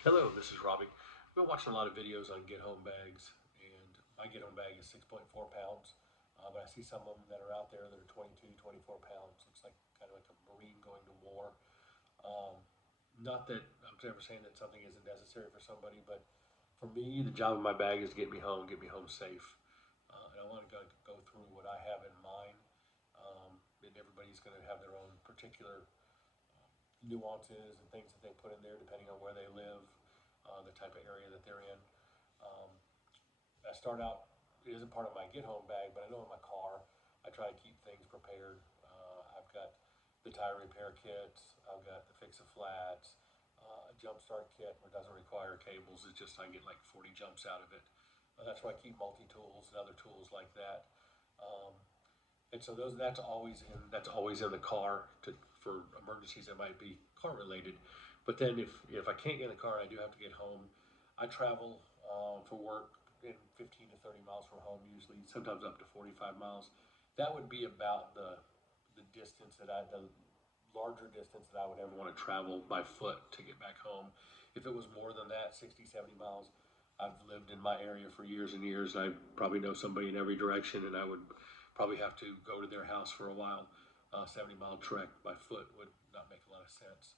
Hello, this is Robbie. I've been watching a lot of videos on get home bags, and my get home bag is 6.4 pounds. But I see some of them that are out there that are 22, 24 pounds. Looks like kind of like a Marine going to war. Um, Not that I'm ever saying that something isn't necessary for somebody, but for me, the job of my bag is get me home safe. And I want to go through what I have in mind. And everybody's going to have their own particular nuances and things that they put in there depending on where they live, the type of area that they're in. Um, I start out, it isn't part of my get home bag, but I know in my car, I try to keep things prepared. I've got the tire repair kits, I've got the fix a flats, a jump start kit where it doesn't require cables. It's just I get like 40 jumps out of it. That's where I keep multi tools and other tools like that. Um, and so that's always in the car for emergencies that might be car related. But then if I can't get in the car and I do have to get home, I travel for work in 15 to 30 miles from home usually, sometimes up to 45 miles. That would be about the distance the larger distance that I would ever want to travel by foot to get back home. If it was more than that, 60, 70 miles, I've lived in my area for years and years. I probably know somebody in every direction, and I would probably have to go to their house for a while. 70-mile trek by foot would not make a lot of sense.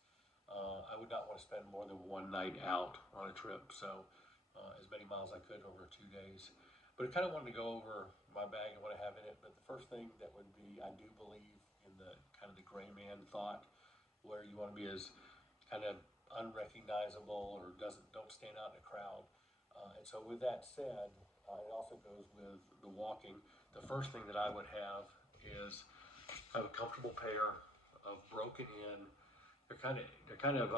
I would not want to spend more than one night out on a trip, so as many miles as I could over 2 days. But I kind of wanted to go over my bag and what I have in it. But the first thing that would be, I do believe in the kind of the gray man thought, where you want to be as kind of unrecognizable or don't stand out in a crowd. And so, with that said, it also goes with the walking. The first thing that I would have is have a comfortable pair of broken in. They're kind of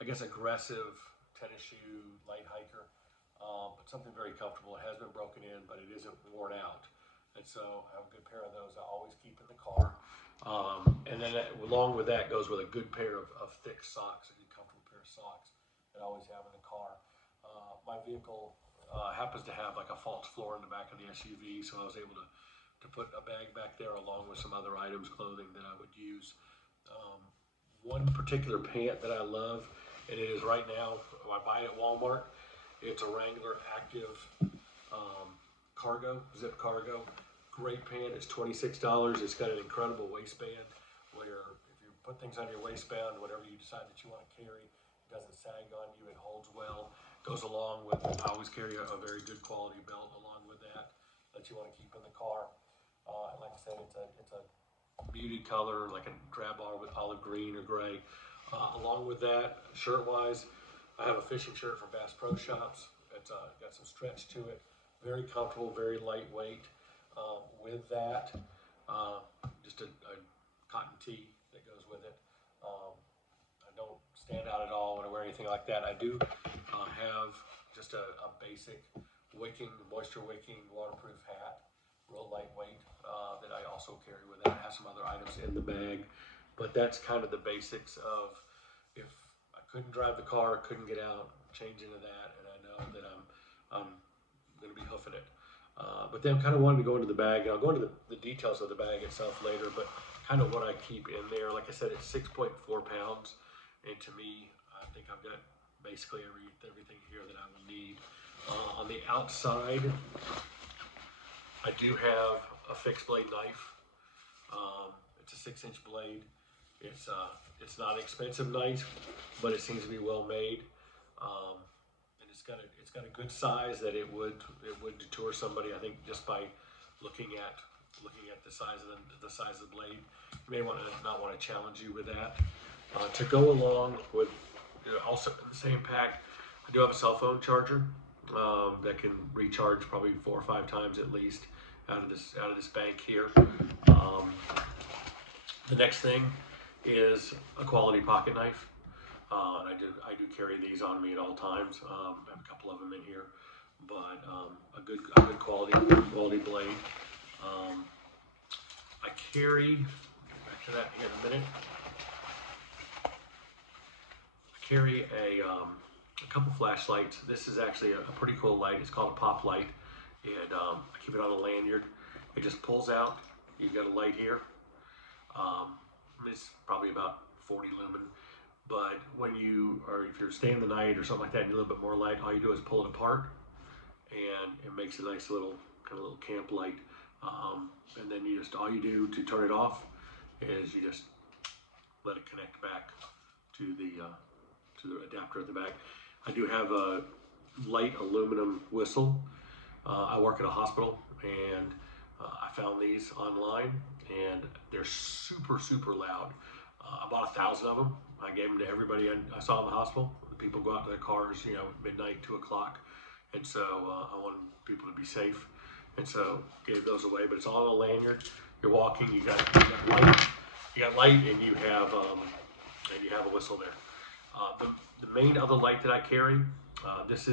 I guess aggressive tennis shoe light hiker, but something very comfortable. It has been broken in, but it isn't worn out. And so I have a good pair of those I always keep in the car. And then along with that goes with a good pair of thick socks, a good comfortable pair of socks that I always have in the car. My vehicle happens to have like a false floor in the back of the SUV, so I was able to put a bag back there along with some other items, clothing that I would use. Um, One particular pant that I love, and it is right now, I buy it at Walmart. It's a Wrangler Active um, cargo, zip cargo. Great pant. It's $26. It's got an incredible waistband where if you put things on your waistband, whatever you decide that you want to carry, it doesn't sag on you. It holds well. Goes along with, I always carry a very good quality belt along with that you want to keep in the car. And like I said, it's a muted color, like a drab olive green or gray. Along with that, shirt wise, I have a fishing shirt from Bass Pro Shops. It's got some stretch to it, very comfortable, very lightweight. With that, uh, just a cotton tee that goes with it. Um, I don't stand out at all when I wear anything like that. I do have just a basic moisture wicking, waterproof hat, real lightweight, that I also carry with it. I have some other items in the bag, but that's kind of the basics of if I couldn't drive the car, couldn't get out, change into that, and I know that I'm going to be hoofing it. But then kind of wanted to go into the bag, and I'll go into the details of the bag itself later, but kind of what I keep in there. Like I said, it's 6.4 pounds, and to me, I think I've got basically everything here that I will need. On the outside, I do have a fixed blade knife. It's a 6-inch blade. It's not an expensive knife, but it seems to be well made. Um, and it's got a good size that it would deter somebody. I think just by looking at the size of the blade, you may want to not want to challenge you with that. To go along with, also in the same pack, I do have a cell phone charger that can recharge probably 4 or 5 times at least out of this bank here. Um, the next thing is a quality pocket knife. And I do carry these on me at all times. I have a couple of them in here, but a good quality blade. Um, I carry back to that here in a minute. I carry a couple flashlights. This is actually a pretty cool light. It's called a pop light, and I keep it on a lanyard. It just pulls out. You've got a light here. Um, it's probably about 40 lumen. But if you're staying the night or something like that, and you need a little bit more light, all you do is pull it apart, and it makes a nice little kind of little camp light. And then all you do to turn it off is you just let it connect back to the adapter at the back. I do have a light aluminum whistle. I work at a hospital, and I found these online, and they're super loud. I bought 1,000 of them. I gave them to everybody I saw in the hospital. The people go out to their cars, midnight, 2 o'clock, and so I wanted people to be safe, and so gave those away. But it's all on a lanyard. You're walking, you got light, and you have a whistle there. The main other light that I carry, it's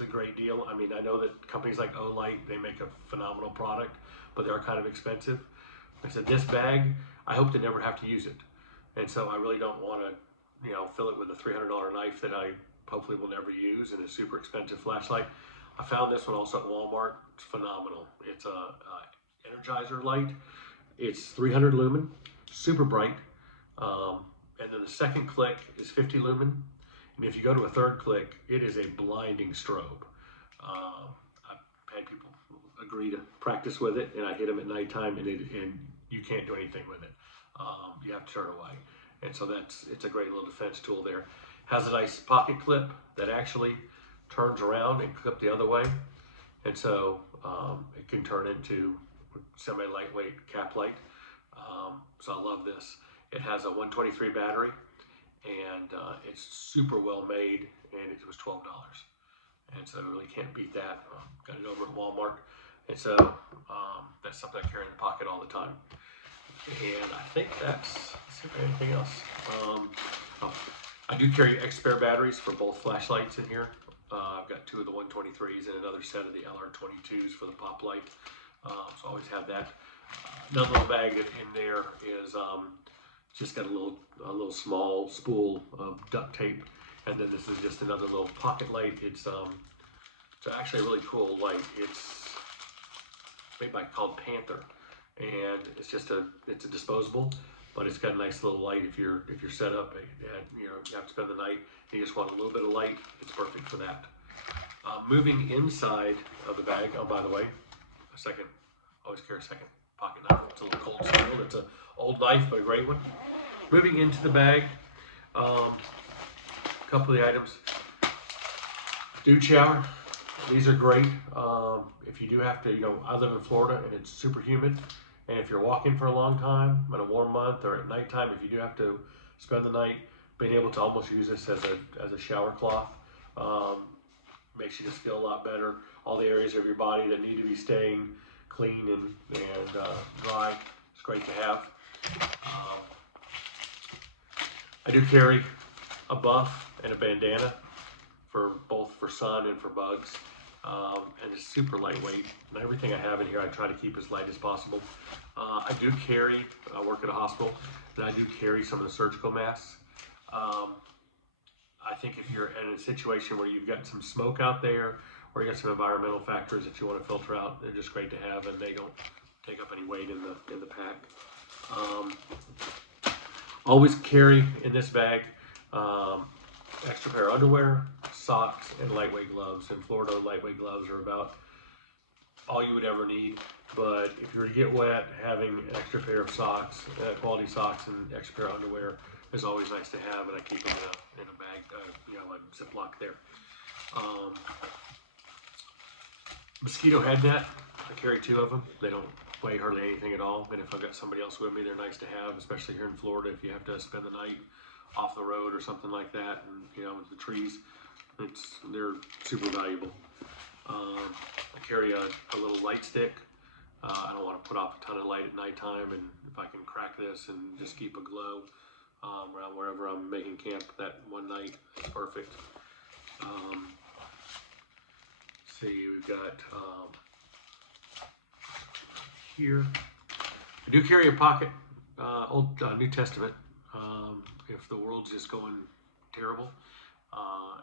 a great deal. I mean, I know that companies like Olight, they make a phenomenal product, but they're kind of expensive. I said, this bag, I hope to never have to use it. And so I really don't want to, fill it with a $300 knife that I hopefully will never use, and a super expensive flashlight. I found this one also at Walmart. It's phenomenal. It's a Energizer light. It's 300 lumen, super bright. And then the second click is 50 lumen. And if you go to a third click, it is a blinding strobe. I've had people agree to practice with it, and I hit them at nighttime, and you can't do anything with it. You have to turn away. And so it's a great little defense tool there. Has a nice pocket clip that actually turns around and clip the other way. And so it can turn into semi-lightweight cap light. So I love this. It has a 123 battery, and it's super well made, and it was $12. And so I really can't beat that. Got it over at Walmart. And so that's something I carry in the pocket all the time. And I think let's see if anything else. I do carry extra batteries for both flashlights in here. I've got 2 of the 123s and another set of the LR22s for the pop light. So I always have that. Another little bag in there is just got a little small spool of duct tape, and then this is just another little pocket light. It's actually a really cool light. It's made by called Panther, and it's a disposable, but it's got a nice little light if you're set up and you have to spend the night and you just want a little bit of light. It's perfect for that. Moving inside of the bag. Oh, by the way, always carry a second pocket knife. It's a little cold steel. It's an old knife, but a great one. Moving into the bag, a couple of the items. Dude shower. These are great. If you do have to, I live in Florida and it's super humid. And if you're walking for a long time in a warm month or at nighttime, if you do have to spend the night, being able to almost use this as a shower cloth makes you just feel a lot better. All the areas of your body that need to be staying clean and dry, it's great to have. I do carry a buff and a bandana for both for sun and for bugs. And it's super lightweight. And everything I have in here, I try to keep as light as possible. I work at a hospital, and I do carry some of the surgical masks. I think if you're in a situation where you've got some smoke out there, or you got some environmental factors that you want to filter out, they're just great to have, and they don't take up any weight in the pack. Always carry in this bag extra pair of underwear, socks, and lightweight gloves. In Florida, lightweight gloves are about all you would ever need. But if you were to get wet, having an extra pair of socks, quality socks, and extra pair of underwear is always nice to have. And I keep them in a bag, a Ziploc there. Mosquito head net. I carry 2 of them. They don't weigh hardly anything at all. And if I've got somebody else with me, they're nice to have, especially here in Florida. If you have to spend the night off the road or something like that, and with the trees, they're super valuable. I carry a little light stick. I don't want to put off a ton of light at nighttime, and if I can crack this and just keep a glow around wherever I'm making camp that one night, it's perfect. See, we've got here. I do carry a pocket, old New Testament. If the world's just going terrible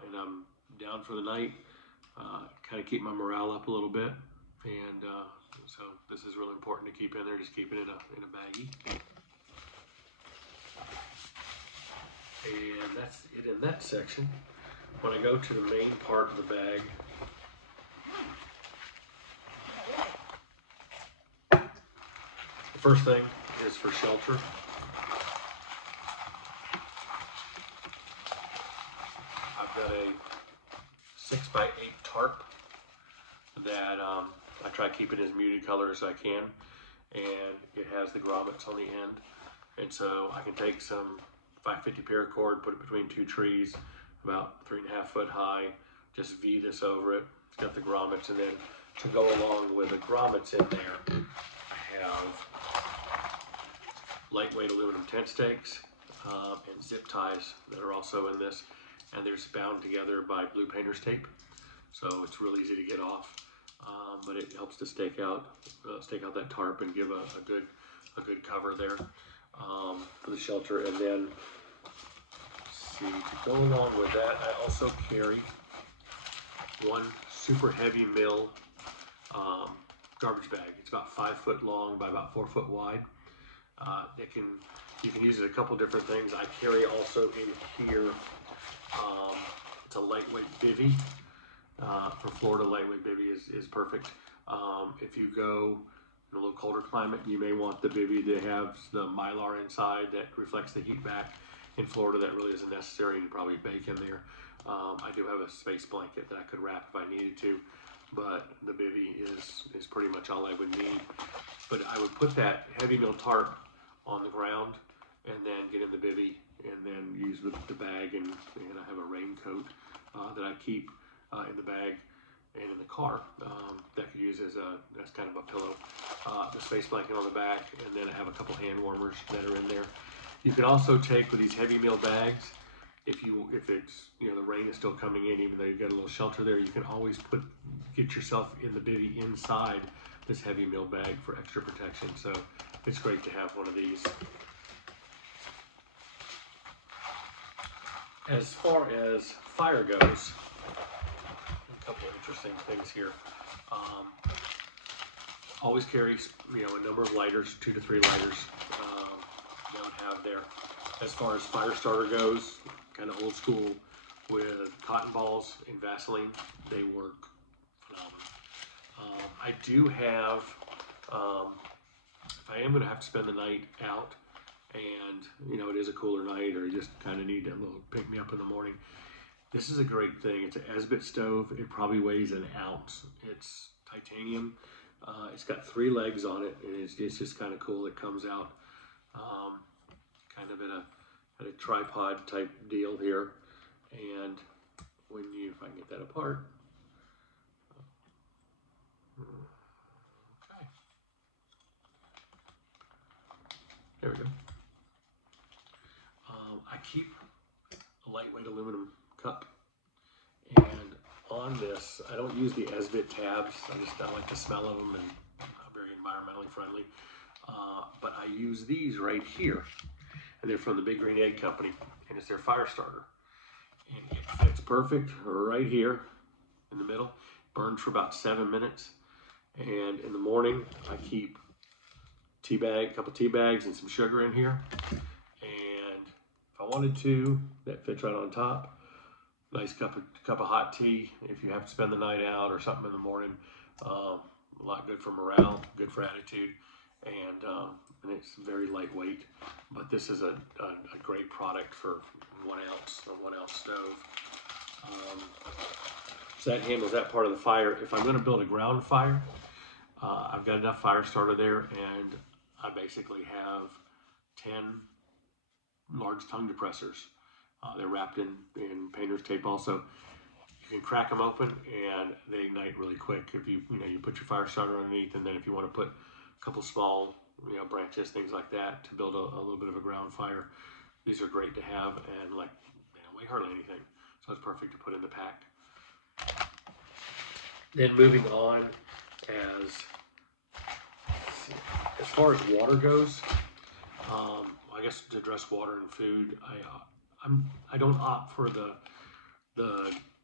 and I'm down for the night, kind of keep my morale up a little bit. And so this is really important to keep in there. Just keep it in a baggie. And that's it in that section. When I go to the main part of the bag, the first thing is for shelter. I've got a 6x8 tarp that I try to keep it as muted color as I can, and it has the grommets on the end, and so I can take some 550 paracord, put it between two trees, about 3.5 foot high, just V this over it. It's got the grommets, and then to go along with the grommets in there, I have lightweight aluminum tent stakes and zip ties that are also in this, and they're bound together by blue painter's tape, so it's real easy to get off. But it helps to stake out that tarp and give a good cover there for the shelter. And then, let's see, to go along with that, I also carry one super heavy mill garbage bag. It's about 5 foot long by about 4 foot wide. You can use it a couple different things. I carry also in here, it's a lightweight bivy. For Florida, lightweight bivy is perfect. If you go in a little colder climate, you may want the bivy that has the mylar inside that reflects the heat back. In Florida, that really isn't necessary. You can probably bake in there. I do have a space blanket that I could wrap if I needed to, but the bivy is pretty much all I would need. But I would put that heavy mill tarp on the ground and then get in the bivy and then use the bag, and I have a raincoat that I keep in the bag and in the car that I could use as kind of a pillow. The space blanket on the back, and then I have a couple hand warmers that are in there. You can also take with these heavy meal bags, if it's the rain is still coming in, even though you've got a little shelter there, you can always get yourself in the bivy inside this heavy meal bag for extra protection. So it's great to have one of these. As far as fire goes, a couple of interesting things here. Always carry a number of lighters, 2 to 3 lighters that I would have there. As far as fire starter goes, kind of old school with cotton balls and Vaseline, they work phenomenal. I do have, if I am going to have to spend the night out, and it is a cooler night, or you just kind of need a little pick me up in the morning, this is a great thing. It's an Esbit stove. It probably weighs an ounce. It's titanium. It's got 3 legs on it, and it's just kind of cool. It comes out kind of in a tripod type deal here, and if I can get that apart, okay, there we go. I keep a lightweight aluminum cup, and on this, I don't use the Esbit tabs. I like the smell of them, and very environmentally friendly. But I use these right here, and they're from the Big Green Egg Company, and it's their fire starter. And it fits perfect right here in the middle. Burns for about 7 minutes. And in the morning, I keep a couple tea bags and some sugar in here. And if I wanted to, that fits right on top. Nice cup of hot tea if you have to spend the night out or something in the morning. A lot good for morale, good for attitude, and it's very lightweight. But this is a great product for 1 ounce, a 1 ounce stove. So that handles that part of the fire. If I'm going to build a ground fire, I've got enough fire starter there, and I basically have 10 large tongue depressors. They're wrapped in painter's tape also. You can crack them open and they ignite really quick. If you put your fire starter underneath, and then if you want to put a couple small branches, things like that, to build a little bit of a ground fire, these are great to have, and they don't weigh hardly anything, so it's perfect to put in the pack. Then moving on, as far as water goes, I guess to address water and food, I don't opt for the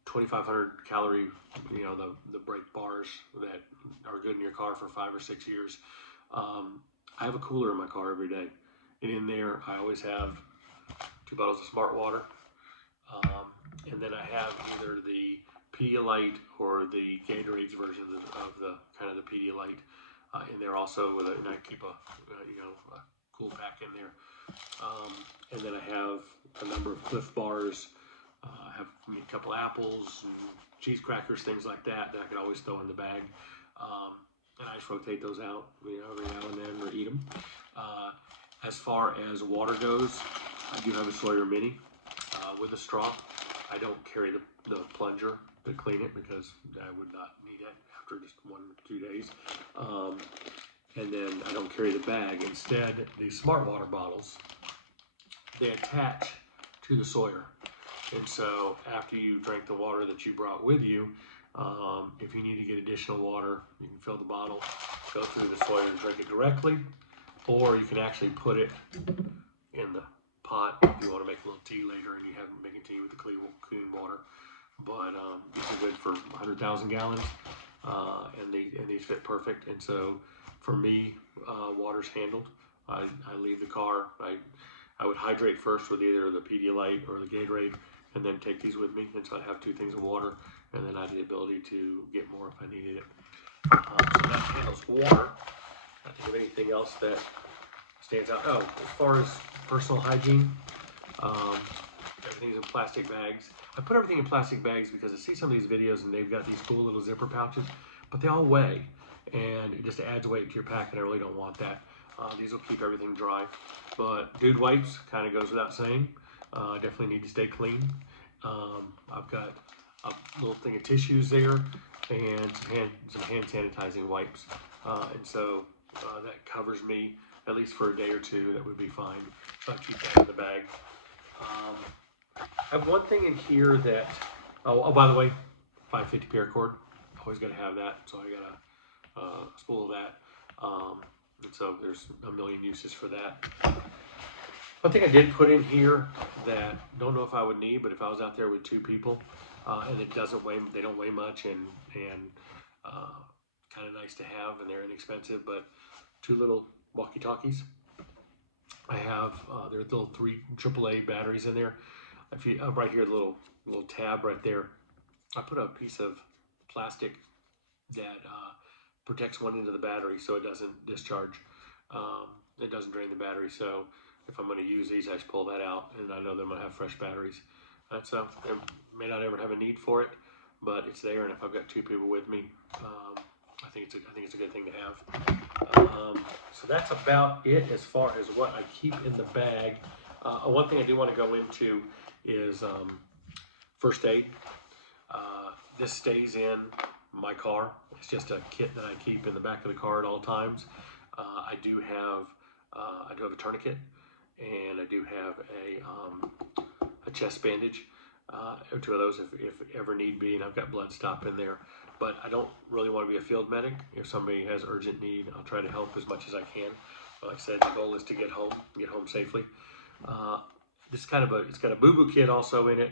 2,500 calorie, the break bars that are good in your car for 5 or 6 years. I have a cooler in my car every day, and in there I always have 2 bottles of Smart Water, and then I have either the Pedialyte or the Gatorade's version of the kind of the Pedialyte in there also, and I keep a a cool pack in there. And then I have a number of Cliff Bars. I have a couple apples and cheese crackers, things like that I could always throw in the bag. And I just rotate those out, every now and then, or eat them. As far as water goes, I do have a Sawyer Mini with a straw. I don't carry the plunger to clean it because I would not need it after just 1 or 2 days. And then I don't carry the bag. Instead, these Smart Water bottles, they attach to the Sawyer. And so after you drink the water that you brought with you, if you need to get additional water, you can fill the bottle, go through the Sawyer and drink it directly, or you can actually put it in the pot if you want to make a little tea later and you haven't making tea with the clean water. But these are good for 100,000 gallons, and these fit perfect. And so for me, water's handled. I leave the car. I would hydrate first with either the Pedialyte or the Gatorade, and then take these with me. And so I have 2 things of water, and then I have the ability to get more if I needed it. So that handles water. I think of anything else that stands out. Oh, as far as personal hygiene, everything's in plastic bags. I put everything in plastic bags because I see some of these videos and they've got these cool little zipper pouches, but they all weigh, and it just adds weight to your pack, and I really don't want that. These will keep everything dry. But dude wipes kind of goes without saying. Definitely need to stay clean. I've got a little thing of tissues there and some hand sanitizing wipes. And so that covers me at least for a day or 2. That would be fine. So I keep that in the bag. I have one thing in here that, by the way, 550 paracord. Always got to have that. So I got a spool of that. And so there's a million uses for that. One thing I did put in here that don't know if I would need, but if I was out there with 2 people, and it doesn't weigh, they don't weigh much, and kind of nice to have, and they're inexpensive, but 2 little walkie-talkies. I have there are little 3 AAA batteries in there. If you right here, the little tab right there, I put a piece of plastic that protects one end of the battery so it doesn't discharge. It doesn't drain the battery. So if I'm going to use these, I just pull that out, and I know that I'm going to have fresh batteries. So I may not ever have a need for it, but it's there, and if I've got 2 people with me, I think it's a good thing to have. So that's about it as far as what I keep in the bag. One thing I do want to go into is first aid. This stays in my car. It's just a kit that I keep in the back of the car at all times. I do have a tourniquet, and I do have a chest bandage, 2 of those if ever need be, and I've got blood stop in there. But I don't really want to be a field medic. If somebody has urgent need, I'll try to help as much as I can. Like I said, the goal is to get home safely. It's got a boo-boo kit also in it.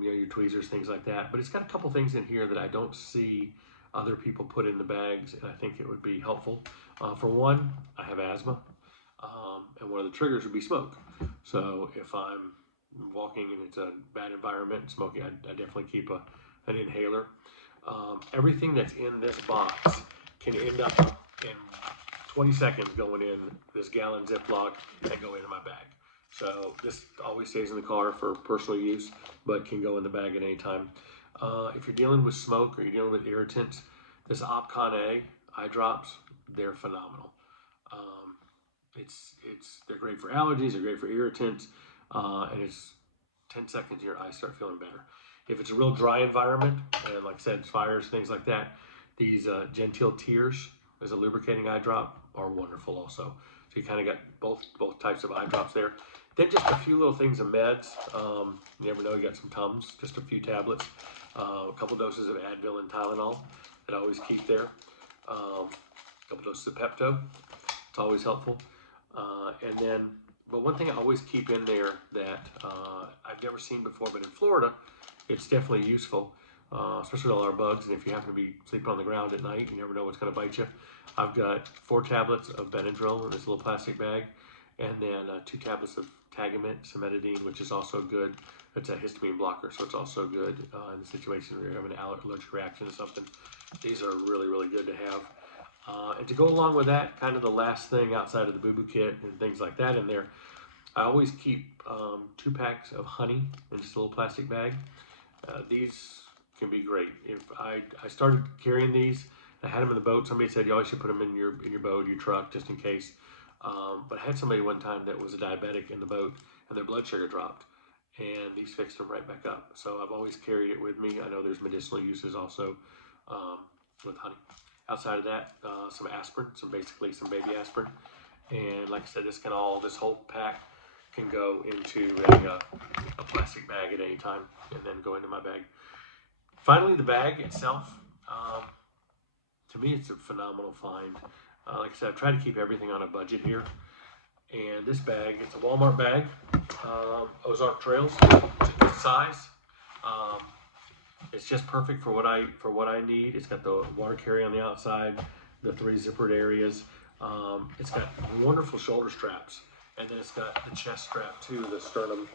Your tweezers, things like that. But it's got a couple things in here that I don't see other people put in the bags, and I think it would be helpful. For one, I have asthma, and one of the triggers would be smoke. So if I'm walking and it's a bad environment and smoking, I definitely keep an inhaler. Everything that's in this box can end up in 20 seconds going in this gallon Ziploc and go into my bag. So this always stays in the car for personal use, but can go in the bag at any time. If you're dealing with smoke or you're dealing with irritants, this Opcon A eye drops, they're phenomenal. They're great for allergies, they're great for irritants, and it's 10 seconds your eyes start feeling better. If it's a real dry environment, and like I said, fires, things like that, these Gentile Tears as a lubricating eye drop are wonderful also. So you kind of got both types of eye drops there. Then just a few little things of meds. You never know, you got some Tums, just a few tablets, a couple doses of Advil and Tylenol that I always keep there. A couple doses of Pepto, it's always helpful. But one thing I always keep in there that I've never seen before, but in Florida, it's definitely useful, especially with all our bugs. And if you happen to be sleeping on the ground at night, you never know what's going to bite you. I've got 4 tablets of Benadryl in this little plastic bag, and then 2 tablets of cimetidine, which is also good. It's a histamine blocker, so it's also good in the situation where you have an allergic reaction to something. These are really, really good to have. And to go along with that, kind of the last thing outside of the boo-boo kit and things like that in there, I always keep 2 packs of honey in just a little plastic bag. These can be great. If I started carrying these, I had them in the boat. Somebody said you always should put them in your boat, your truck, just in case. But I had somebody one time that was a diabetic in the boat, and their blood sugar dropped, and these fixed them right back up. So I've always carried it with me. I know there's medicinal uses also with honey. Outside of that, some aspirin, basically some baby aspirin, and like I said, this whole pack can go into a plastic bag at any time, and then go into my bag. Finally, the bag itself, to me, it's a phenomenal find. Like I said, I've tried to keep everything on a budget here. And this bag, it's a Walmart bag, Ozark Trails. It's a good size. Um, it's just perfect for what I need. It's got the water carry on the outside, the 3 zippered areas. It's got wonderful shoulder straps, and then it's got the chest strap too, the sternum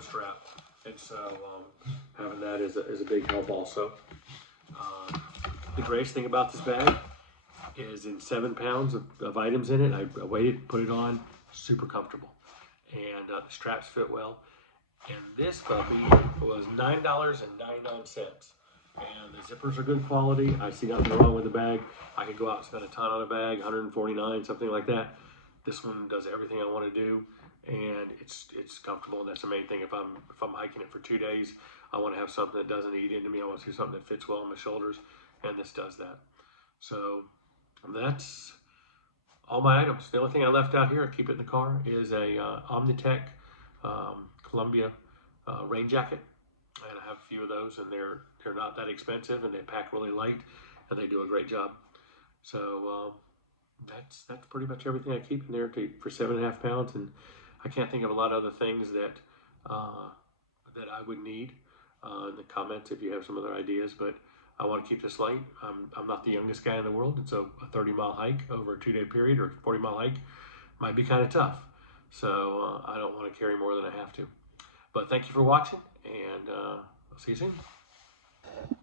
strap. And so having that is a big help also. The greatest thing about this bag is in 7 pounds of items in it. I weighed it, put it on, super comfortable. And the straps fit well. And this puppy was $9.99. And the zippers are good quality. I see nothing wrong with the bag. I could go out and spend a ton on a bag, $149, something like that. This one does everything I want to do, and it's comfortable, and that's the main thing. If I'm hiking it for 2 days, I want to have something that doesn't eat into me. I want to see something that fits well on my shoulders, and this does that. So that's all my items. The only thing I left out here, I keep it in the car, is a Omnitech Columbia rain jacket, and I have a few of those, and they're not that expensive, and they pack really light, and they do a great job. So that's pretty much everything I keep in there for 7.5 pounds, and I can't think of a lot of other things that that I would need. In the comments if you have some other ideas, but I want to keep this light. I'm not the youngest guy in the world, and so a 30-mile hike over a 2-day period or 40-mile hike might be kind of tough. So I don't want to carry more than I have to. But thank you for watching, and I'll see you soon.